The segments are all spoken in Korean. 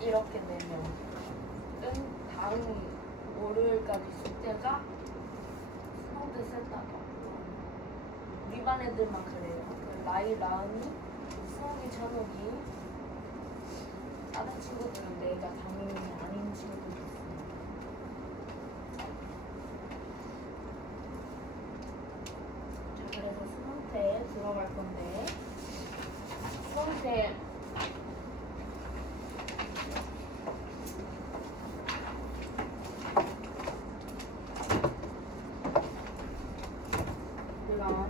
이렇게 내면 다음 월요일까지 숙제가 수능도 셌다고. 우리 반 애들만 그래요. 그 나이 라은이 수학이 찬욱이 다른 친구들은 내가 당연히 아닌 친구들이 있어요. 자, 그래서 수능태에 들어갈 건데 수능태 내가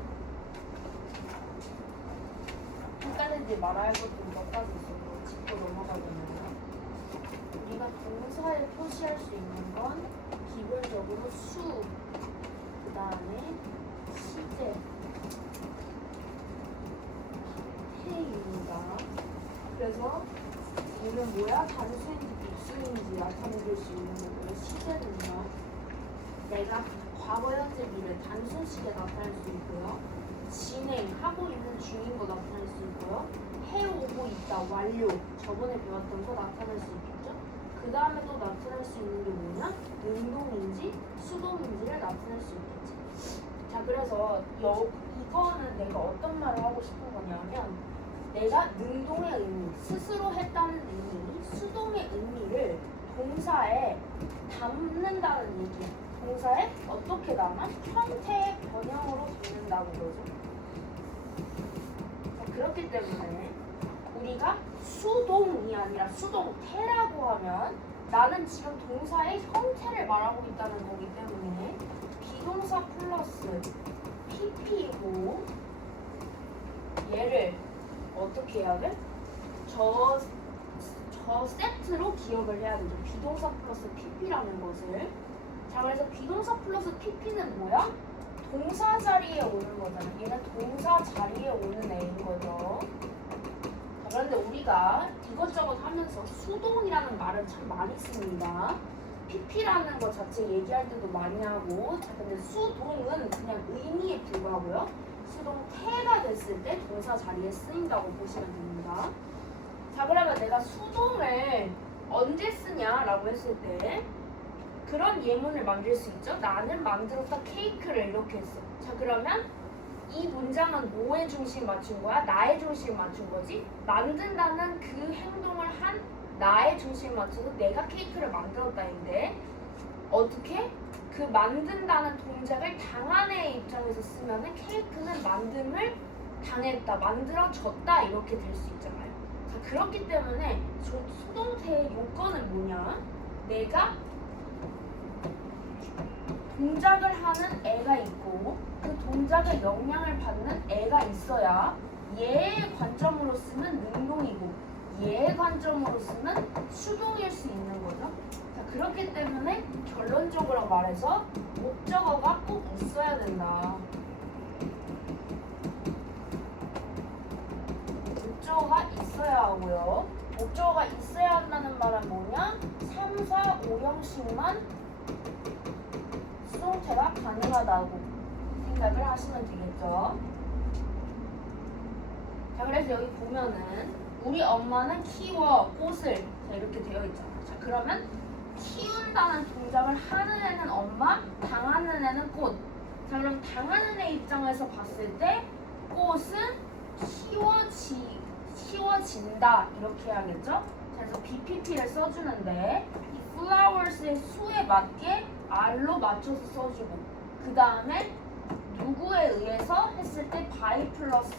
헷갈리지 말아야 할 것도 몇 가지 있어서 짚고 넘어가잖아요. 우리가 동사에 표시할 수 있는 건 기본적으로 수, 그 다음에 시제, 해입니다. 그래서 우리는 뭐야? 단수인지 복수인지 나타내줄 수 있는 거고요. 시제는요, 내가 과거, 현재, 미래 단순식에 나타낼 수 있고요. 진행하고 있는 중인 거 나타낼 수 있고요. 해오고 있다, 완료, 저번에 배웠던 거 나타낼 수 있겠죠? 그 다음에 또 나타낼 수 있는 게 뭐냐? 능동인지 수동인지를 나타낼 수 있겠지. 자, 그래서 이거는 내가 어떤 말을 하고 싶은 거냐면, 내가 능동의 의미, 스스로 했다는 의미, 수동의 의미를 동사에 담는다는 얘기야. 동사에 어떻게 담아? 형태의 변형으로 담는다는 거죠. 그렇기 때문에 우리가 수동이 아니라 수동태라고 하면 나는 지금 동사의 형태를 말하고 있다는 거기 때문에 비동사 플러스 pp이고, 얘를 어떻게 해야 돼? 저 세트로 기억을 해야 되죠. 비동사 플러스 pp라는 것을. 자, 그래서 비동사 플러스 pp는 뭐야? 동사 자리에 오는 거잖아. 얘는 동사 자리에 오는 애인 거죠. 자, 그런데 우리가 이것저것 하면서 수동이라는 말을 참 많이 씁니다. pp라는 것 자체 얘기할 때도 많이 하고. 자, 근데 수동은 그냥 의미에 불과하고요. 수동태가 됐을 때 동사 자리에 쓰인다고 보시면 됩니다. 자, 그러면 내가 수동을 언제 쓰냐라고 했을 때 그런 예문을 만들 수 있죠. 나는 만들었다 케이크를 이렇게 했어. 자, 그러면 이 문장은 뭐에 중심 맞춘 거야? 나의 중심 맞춘 거지. 만든다는 그 행동을 한 나의 중심 맞춰서 내가 케이크를 만들었다인데, 어떻게? 그 만든다는 동작을 당한 애의 입장에서 쓰면은 케이크는 만듦을 당했다, 만들어졌다 이렇게 될 수 있잖아요. 자, 그렇기 때문에 수동태의 요건은 뭐냐? 내가 동작을 하는 애가 있고 그 동작에 영향을 받는 애가 있어야 얘의 관점으로 쓰면 능동이고 얘의 관점으로 쓰면 수동일 수 있는 거죠. 자, 그렇기 때문에 결론적으로 말해서 목적어가 꼭 있어야 된다. 목적어가 있어야 하고요. 목적어가 있어야 한다는 말은 뭐냐? 3, 4, 5형식만 수동태가 가능하다고 생각을 하시면 되겠죠. 자, 그래서 여기 보면은 우리 엄마는 키워 꽃을, 자, 이렇게 되어 있잖아. 자, 그러면 키운다는 동작을 하는 애는 엄마, 당하는 애는 꽃. 자, 그럼 당하는 애 입장에서 봤을 때 꽃은 키워진다 이렇게 해야겠죠. 자, 그래서 BPP를 써주는데 이 flowers의 수에 맞게 R로 맞춰서 써주고, 그 다음에 누구에 의해서 했을 때 by 플러스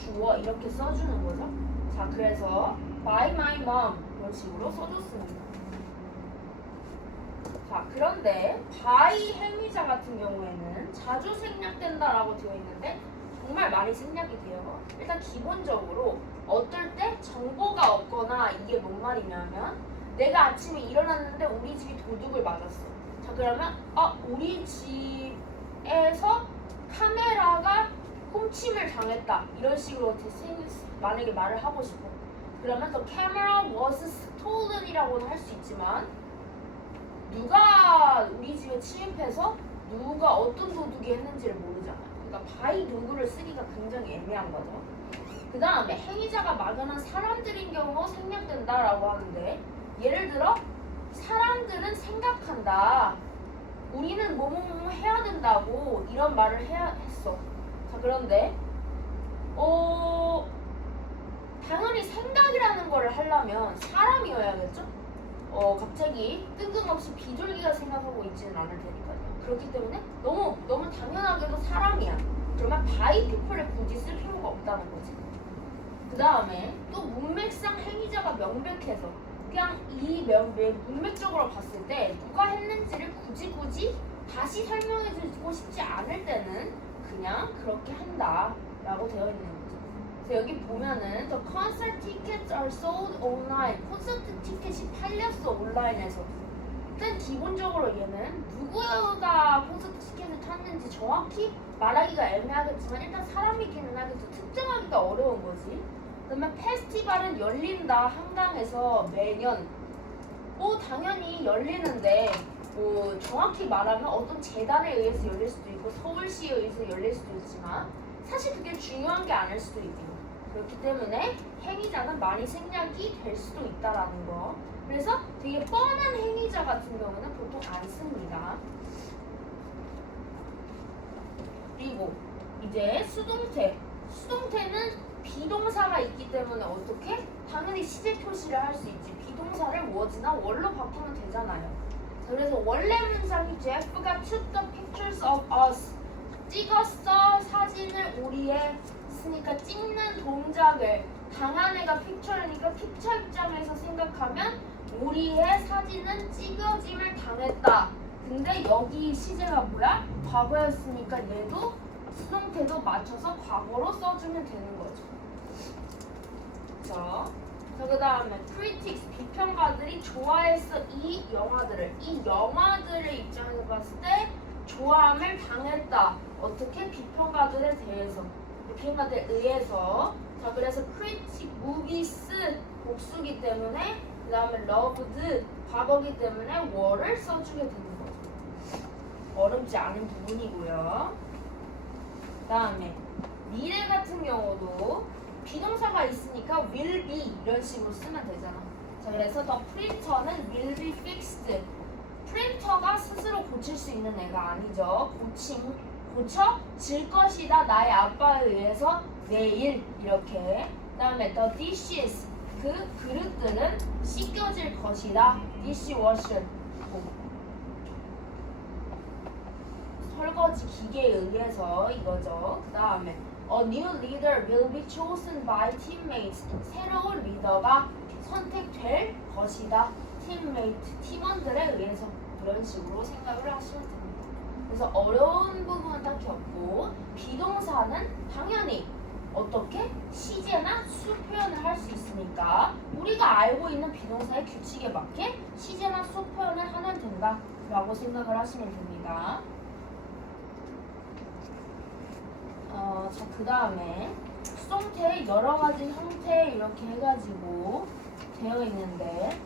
주어 이렇게 써주는 거죠. 자, 그래서 by my mom 이런 식으로 써줬습니다. 자, 그런데 by 행위자 같은 경우에는 자주 생략된다라고 되어 있는데 정말 많이 생략이 돼요. 일단 기본적으로 어떨 때 정보가 없거나, 이게 뭔 말이냐면 내가 아침에 일어났는데 우리 집이 도둑을 맞았어. 자, 그러면 우리 집에서 카메라가 훔침을 당했다 이런 식으로 만약에 말을 하고 싶어. 그러면 the camera was stolen 이라고는 할 수 있지만 누가 우리 집에 침입해서 누가 어떤 도둑이 했는지를 모르잖아요. 그러니까 by 누구를 쓰기가 굉장히 애매한 거죠. 그 다음에 행위자가 막연한 사람들인 경우 생략된다라고 하는데, 예를 들어 사람들은 생각한다. 우리는 뭐뭐뭐 해야 된다고 이런 말을 해야 했어. 자, 그런데 당연히 생각이라는 거를 하려면 사람이어야겠죠? 갑자기 뜬금없이 비둘기가 생각하고 있지는 않을 테니까요. 그렇기 때문에 너무 당연하게도 사람이야. 그러면 by people을 굳이 쓸 필요가 없다는 거지. 그 다음에 또 문맥상 행위자가 명백해서 그냥 이 문맥적으로 봤을 때 누가 했는지를 굳이 다시 설명해주고 싶지 않을 때는 그냥 그렇게 한다라고 되어 있는 거죠. 그래서 여기 보면은 The concert tickets are sold online. 콘서트 티켓이 팔렸어 온라인에서. 일단 기본적으로 얘는 누구가 콘서트 티켓을 탔는지 정확히 말하기가 애매하겠지만 일단 사람이기는 하겠죠. 특정하기가 어려운 거지. 그러면 페스티벌은 열린다 한강에서 매년. 당연히 열리는데 정확히 말하면 어떤 재단에 의해서 열릴 수도 있고 서울시에 의해서 열릴 수도 있지만 사실 그게 중요한 게 아닐 수도 있고 그렇기 때문에 행위자는 많이 생략이 될 수도 있다라는 거. 그래서 되게 뻔한 행위자 같은 경우는 보통 안 씁니다. 그리고 이제 수동태는 비동사가 있기 때문에 어떻게? 당연히 시제 표시를 할 수 있지. 비동사를 was나 were로 바꾸면 되잖아요. 자, 그래서 원래 문장이 Jeff가 took the pictures of us. 찍었어 사진을 우리의 쓰니까 찍는 동작을 당한 애가 픽처니까 픽처 입장에서 생각하면 우리의 사진은 찍어짐을 당했다. 근데 여기 시제가 뭐야? 과거였으니까 얘도 수동태도 맞춰서 과거로 써주면 되는 거죠. 자, 그 다음에 critics, 비평가들이 좋아했어 이 영화들을 입장에서 봤을 때 좋아함을 당했다. 어떻게? 비평가들에 대해서, 비평가들에 의해서. 자, 그래서 critic, movies 복수기 때문에 그 다음에 loved 과거기 때문에 were를 써주게 되는 거죠. 어렵지 않은 부분이고요. 그 다음에 미래 같은 경우도 비동사가 있으니까 will be 이런 식으로 쓰면 되잖아. 자, 그래서 the printer는 will be fixed. 프린터가 스스로 고칠 수 있는 애가 아니죠. 고쳐질 것이다. 나의 아빠에 의해서 내일 이렇게. 그 다음에 the dishes 그 그릇들은 씻겨질 것이다. dishwasher 설거지 기계에 의해서 이거죠. 그 다음에 A new leader will be chosen by teammates. 새로운 리더가 선택될 것이다. 팀원들에 의해서. 이런 식으로 생각을 하시면 됩니다. 그래서 어려운 부분은 딱히 없고 비동사는 당연히 어떻게? 시제나 수 표현을 할 수 있으니까 우리가 알고 있는 비동사의 규칙에 맞게 시제나 수 표현을 하면 된다 라고 생각을 하시면 됩니다. 자, 그 다음에 수동태의 여러 가지 형태 이렇게 해가지고 되어 있는데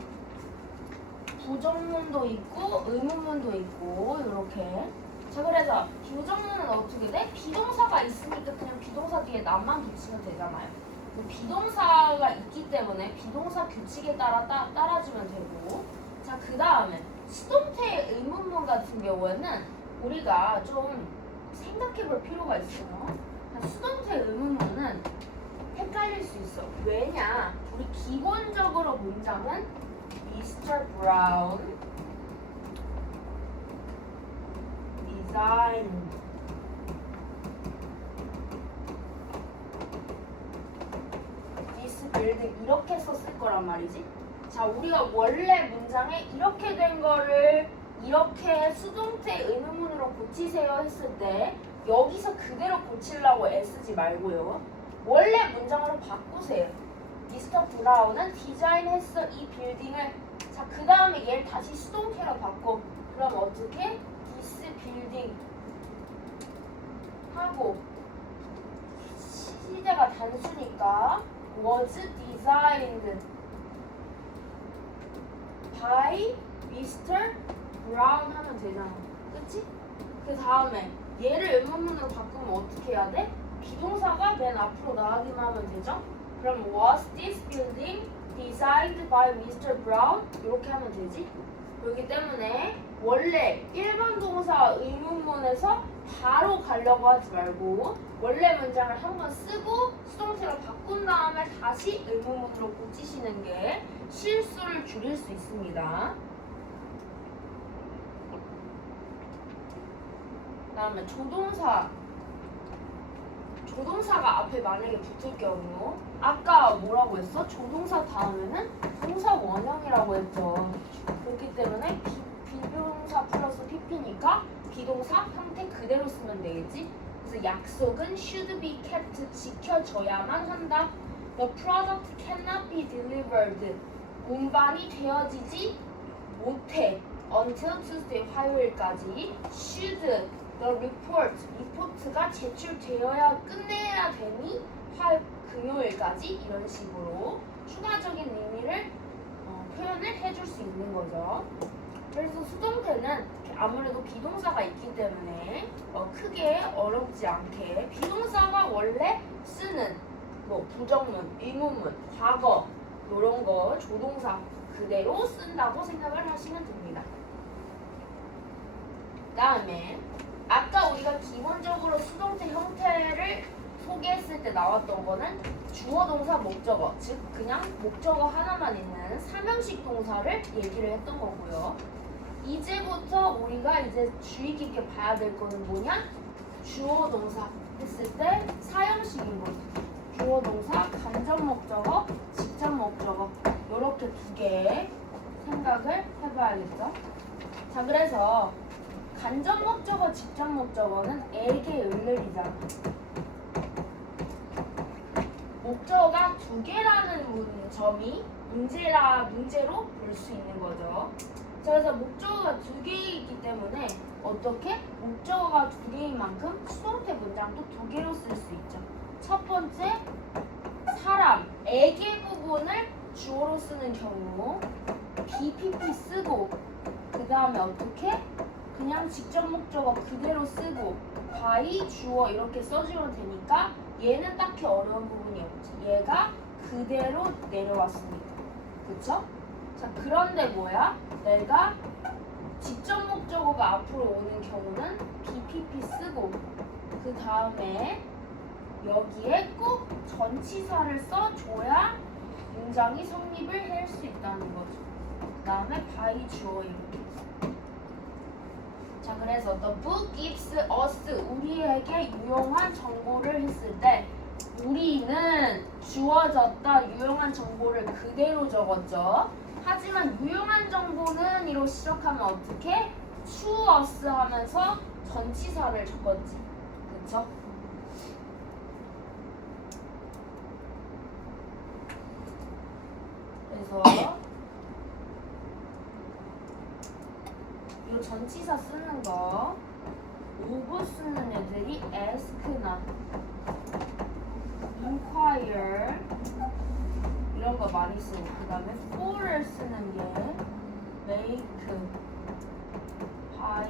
부정문도 있고 의문문도 있고 이렇게. 자, 그래서 부정문은 어떻게 돼? 비동사가 있으니까 그냥 비동사 뒤에 남만 붙이면 되잖아요. 비동사가 있기 때문에 비동사 규칙에 따라주면 되고. 자, 그 다음에 수동태의 의문문 같은 경우에는 우리가 좀 생각해 볼 필요가 있어요. 수동태 의문문은 헷갈릴 수 있어. 왜냐? 우리 기본적으로 문장은 Mr. Brown designed this building 이렇게 썼을 거란 말이지. 자, 우리가 원래 문장에 이렇게 된 거를 이렇게 수동태 의문문으로 고치세요 했을 때 여기서 그대로 고치려고 애쓰지 말고요. 원래 문장으로 바꾸세요. 미스터 브라운은 디자인했어 이 빌딩을. 자, 그 다음에 얘를 다시 수동태로 바꿔. 그럼 어떻게? This building 하고 시제가 단수니까 was designed by Mr. Brown 하면 되잖아. 그치? 그 다음에 얘를 의문문으로 바꾸면 어떻게 해야 돼? 비동사가 맨 앞으로 나가기만 하면 되죠? 그럼 was this building designed by Mr. Brown 이렇게 하면 되지. 그렇기 때문에 원래 일반 동사 의문문에서 바로 가려고 하지 말고 원래 문장을 한번 쓰고 수동태로 바꾼 다음에 다시 의문문으로 고치시는 게 실수를 줄일 수 있습니다. 그다음에 조동사가 앞에 만약에 붙을 경우 아까 뭐라고 했어? 조동사 다음에는 동사 원형이라고 했죠. 그렇기 때문에 비동사 플러스 pp니까 비동사 형태 그대로 쓰면 되겠지. 그래서 약속은 should be kept 지켜져야만 한다. The product cannot be delivered 운반이 되어지지 못해 until Tuesday 화요일까지. should the report 리포트가 제출되어야 끝내야 되니 금요일까지 이런 식으로 추가적인 의미를 표현을 해줄 수 있는 거죠. 그래서 수동태는 아무래도 비동사가 있기 때문에 크게 어렵지 않게 비동사가 원래 쓰는 뭐 부정문, 의문문, 과거 이런 거 조동사 그대로 쓴다고 생각을 하시면 됩니다. 다음에 아까 우리가 기본적으로 수동태 형태를 소개했을 때 나왔던 거는 주어 동사 목적어, 즉 그냥 목적어 하나만 있는 삼형식 동사를 얘기를 했던 거고요. 이제부터 우리가 이제 주의 깊게 봐야 될 거는 뭐냐? 주어 동사 했을 때 사형식인 거죠. 주어 동사, 간접 목적어, 직접 목적어 이렇게 두 개 생각을 해봐야겠죠. 자, 그래서 간접 목적어, 직접 목적어는 에게 을을이잖아. 목적어가 두 개라는 점이 문제로 볼 수 있는 거죠. 자, 그래서 목적어가 두 개이기 때문에 어떻게? 목적어가 두 개인 만큼 수동태 문장도 두 개로 쓸 수 있죠. 첫 번째, 사람, 에게 부분을 주어로 쓰는 경우 BPP 쓰고 그 다음에 어떻게? 그냥 직접 목적어 그대로 쓰고 by 주어 이렇게 써주면 되니까 얘는 딱히 어려운 부분이 없지. 얘가 그대로 내려왔습니다. 그쵸? 자, 그런데 뭐야? 내가 직접 목적어가 앞으로 오는 경우는 BPP 쓰고 그 다음에 여기에 꼭 전치사를 써줘야 문장이 성립을 할 수 있다는 거죠. 그 다음에 by 주어 이렇게. 자, 그래서 the book gives us 우리에게 유용한 정보를 했을 때 우리는 주어졌다 유용한 정보를 그대로 적었죠. 하지만 유용한 정보는 이로 시작하면 어떻게? to us 하면서 전치사를 적었지. 그쵸? 그래서 이 전치사 쓰는 거 오브 쓰는 애들이 ask나 inquire 이런 거 많이 쓰고 그 다음에 for를 쓰는 게 make, buy,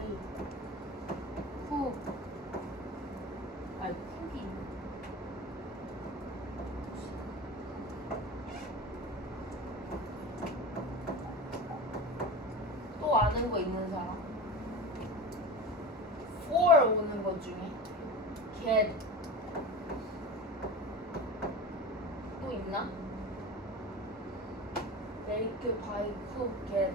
cook cook이 또 아는 거 있는 사람? for 오는 것 중에 get 또 있나? make, buy, cook, get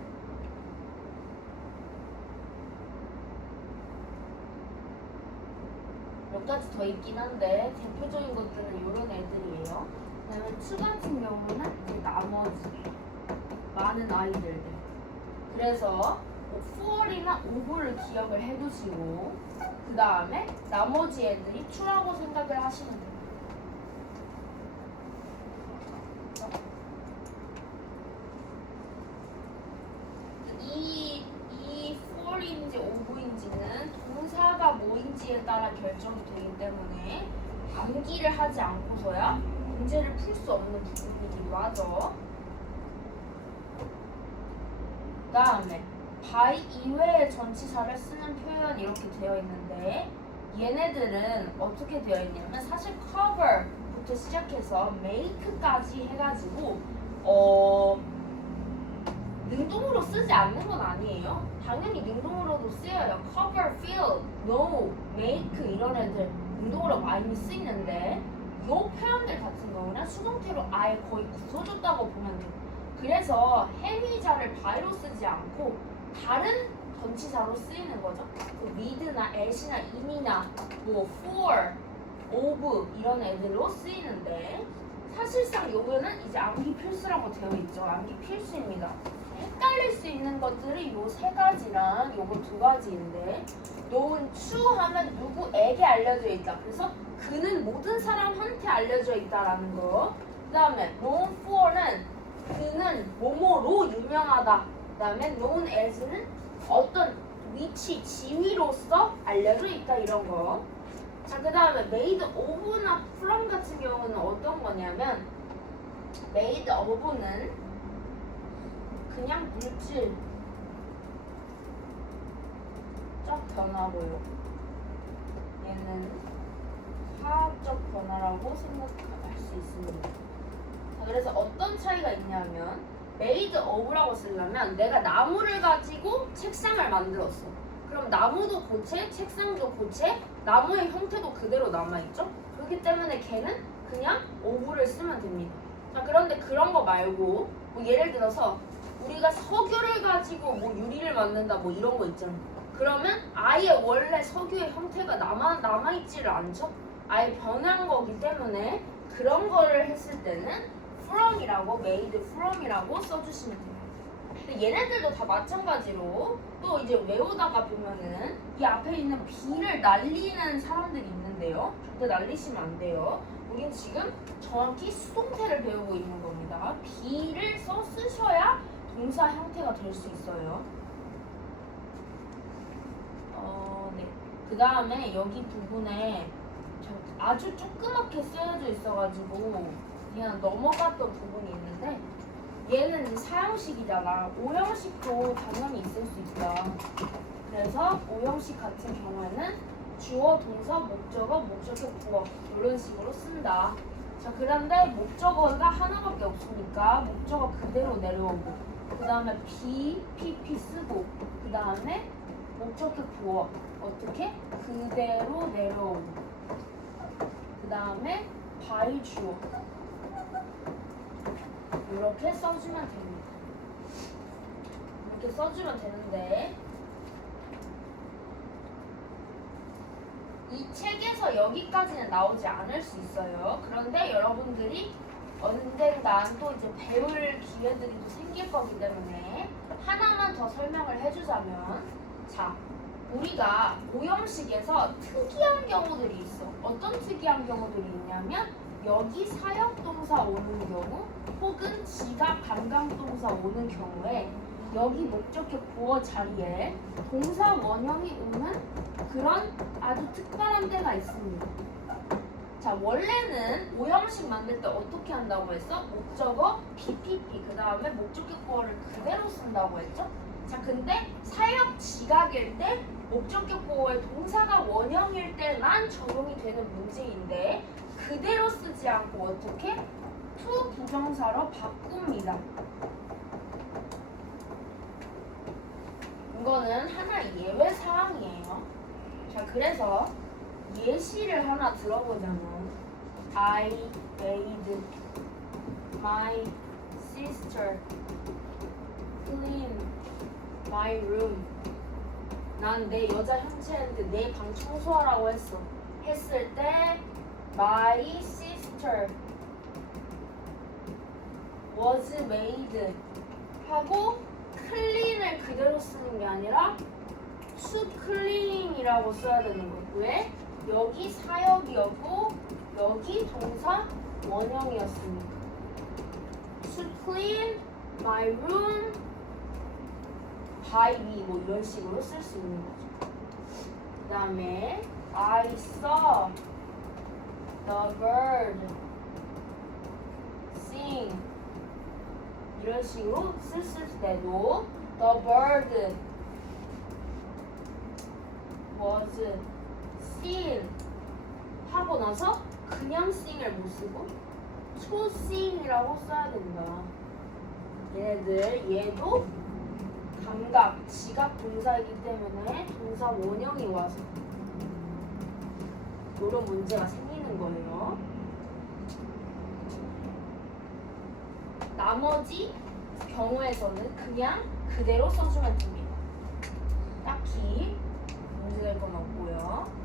몇 가지 더 있긴 한데 대표적인 것들은 이런 애들이에요. 그다음에 to 같은 경우는 이제 나머지 많은 아이들들. 그래서 for이나 over를 기억을 해두시고 그 다음에 나머지 애들이 to라고 생각을 하시면 돼요. 이 for인지 over인지는 동사가 뭐인지에 따라 결정이 되기 때문에 암기를 하지 않고서야 문제를 풀 수 없는 부분이기도 하죠. 그 다음에 by 이외의 전치사를 쓰는 표현 이렇게 되어 있는데 얘네들은 어떻게 되어 있냐면 사실 cover부터 시작해서 make까지 해가지고 능동으로 쓰지 않는 건 아니에요. 당연히 능동으로도 쓰여요. cover, fill, know, make 이런 애들 능동으로 많이 쓰이는데 요 표현들 같은 경우는 수동태로 아예 거의 굳어줬다고 보면 돼요. 그래서 해위자를 by로 쓰지 않고 다른 전치사로 쓰이는 거죠. 그 with나 at이나 in이나 뭐 for, of 이런 애들로 쓰이는데 사실상 요거는 이제 암기 필수라고 되어 있죠. 암기 필수입니다. 헷갈릴 수 있는 것들이 요 세 가지랑 요거 두 가지인데 known to 하면 누구에게 알려져 있다. 그래서 그는 모든 사람한테 알려져 있다라는 거. 그 다음에 known for는 그는 뭐뭐로 유명하다. 그 다음에 known as는 어떤 위치, 지위로서 알려져 있다 이런 거. 자, 그 다음에 made of나 from 같은 경우는 어떤 거냐면 made of는 그냥 물질 적 변화고요. 얘는 화학적 변화라고 생각할 수 있습니다. 자, 그래서 어떤 차이가 있냐면 made of라고 쓰려면 내가 나무를 가지고 책상을 만들었어. 그럼 나무도 고체, 책상도 고체, 나무의 형태도 그대로 남아있죠? 그렇기 때문에 걔는 그냥 of를 쓰면 됩니다. 자, 그런데 그런 거 말고 뭐 예를 들어서 우리가 석유를 가지고 뭐 유리를 만든다 뭐 이런 거 있잖아. 그러면 아예 원래 석유의 형태가 남아있지를 않죠? 아예 변한 거기 때문에 그런 거를 했을 때는 from이라고 made from이라고 써주시면 됩니다. 근데 얘네들도 다 마찬가지로 또 이제 외우다가 보면은 이 앞에 있는 B를 날리는 사람들이 있는데요. 절대 날리시면 안 돼요. 우린 지금 정확히 수동태를 배우고 있는 겁니다. B를 써 쓰셔야 동사 형태가 될 수 있어요. 네. 그 다음에 여기 부분에 아주 조그맣게 쓰여져 있어가지고 그냥 넘어갔던 부분이 있는데 얘는 이제 사형식이잖아. 오형식도 당연히 있을 수 있다. 그래서 오형식 같은 경우에는 주어, 동사, 목적어, 목적어, 부어 이런 식으로 쓴다. 자, 그런데 목적어가 하나밖에 없으니까 목적어 그대로 내려오고 그 다음에 be, pp 쓰고 그 다음에 목적격 부어 어떻게? 그대로 내려오고 그 다음에 by 주어 이렇게 써주면 됩니다. 이렇게 써주면 되는데 이 책에서 여기까지는 나오지 않을 수 있어요. 그런데 여러분들이 언젠간 또 이제 배울 기회들이 또 생길 거기 때문에 하나만 더 설명을 해주자면 자, 우리가 오형식에서 특이한 경우들이 있어. 어떤 특이한 경우들이 있냐면 여기 사역동사 오는 경우 혹은 지각 감각동사 오는 경우에 여기 목적격 부어 자리에 동사 원형이 오는 그런 아주 특별한 때가 있습니다. 자, 원래는 오형식 만들 때 어떻게 한다고 했어? 목적어 BPP 그 다음에 목적격 부어를 그대로 쓴다고 했죠? 자, 근데 사역 지각일 때 목적격 부어의 동사가 원형일 때만 적용이 되는 문제인데 그대로 쓰지 않고 어떻게? to 부정사로 바꿉니다. 이거는 하나의 예외 사항이에요. 자, 그래서 예시를 하나 들어보자면 I made my sister clean my room. 난 내 여자 형체한테 내 방 청소하라고 했어. 했을 때 my sister was made 하고 clean을 그대로 쓰는 게 아니라 to clean이라고 써야 되는 거예요. 왜? 여기 사역이었고 여기 동사 원형이었으니까. To clean my room by me 뭐 이런 식으로 쓸 수 있는 거죠. 그 다음에 I saw the bird sing 이런 식으로 쓸 때도 the bird was seen 하고 나서 그냥 sing을 못 쓰고 to sing이라고 써야 된다. 얘도 감각, 지각 동사이기 때문에 동사 원형이 와서 이런 문제가 생기는 거예요. 나머지 경우에서는 그냥 그대로 써주면 됩니다. 딱히 문제될 건 없고요.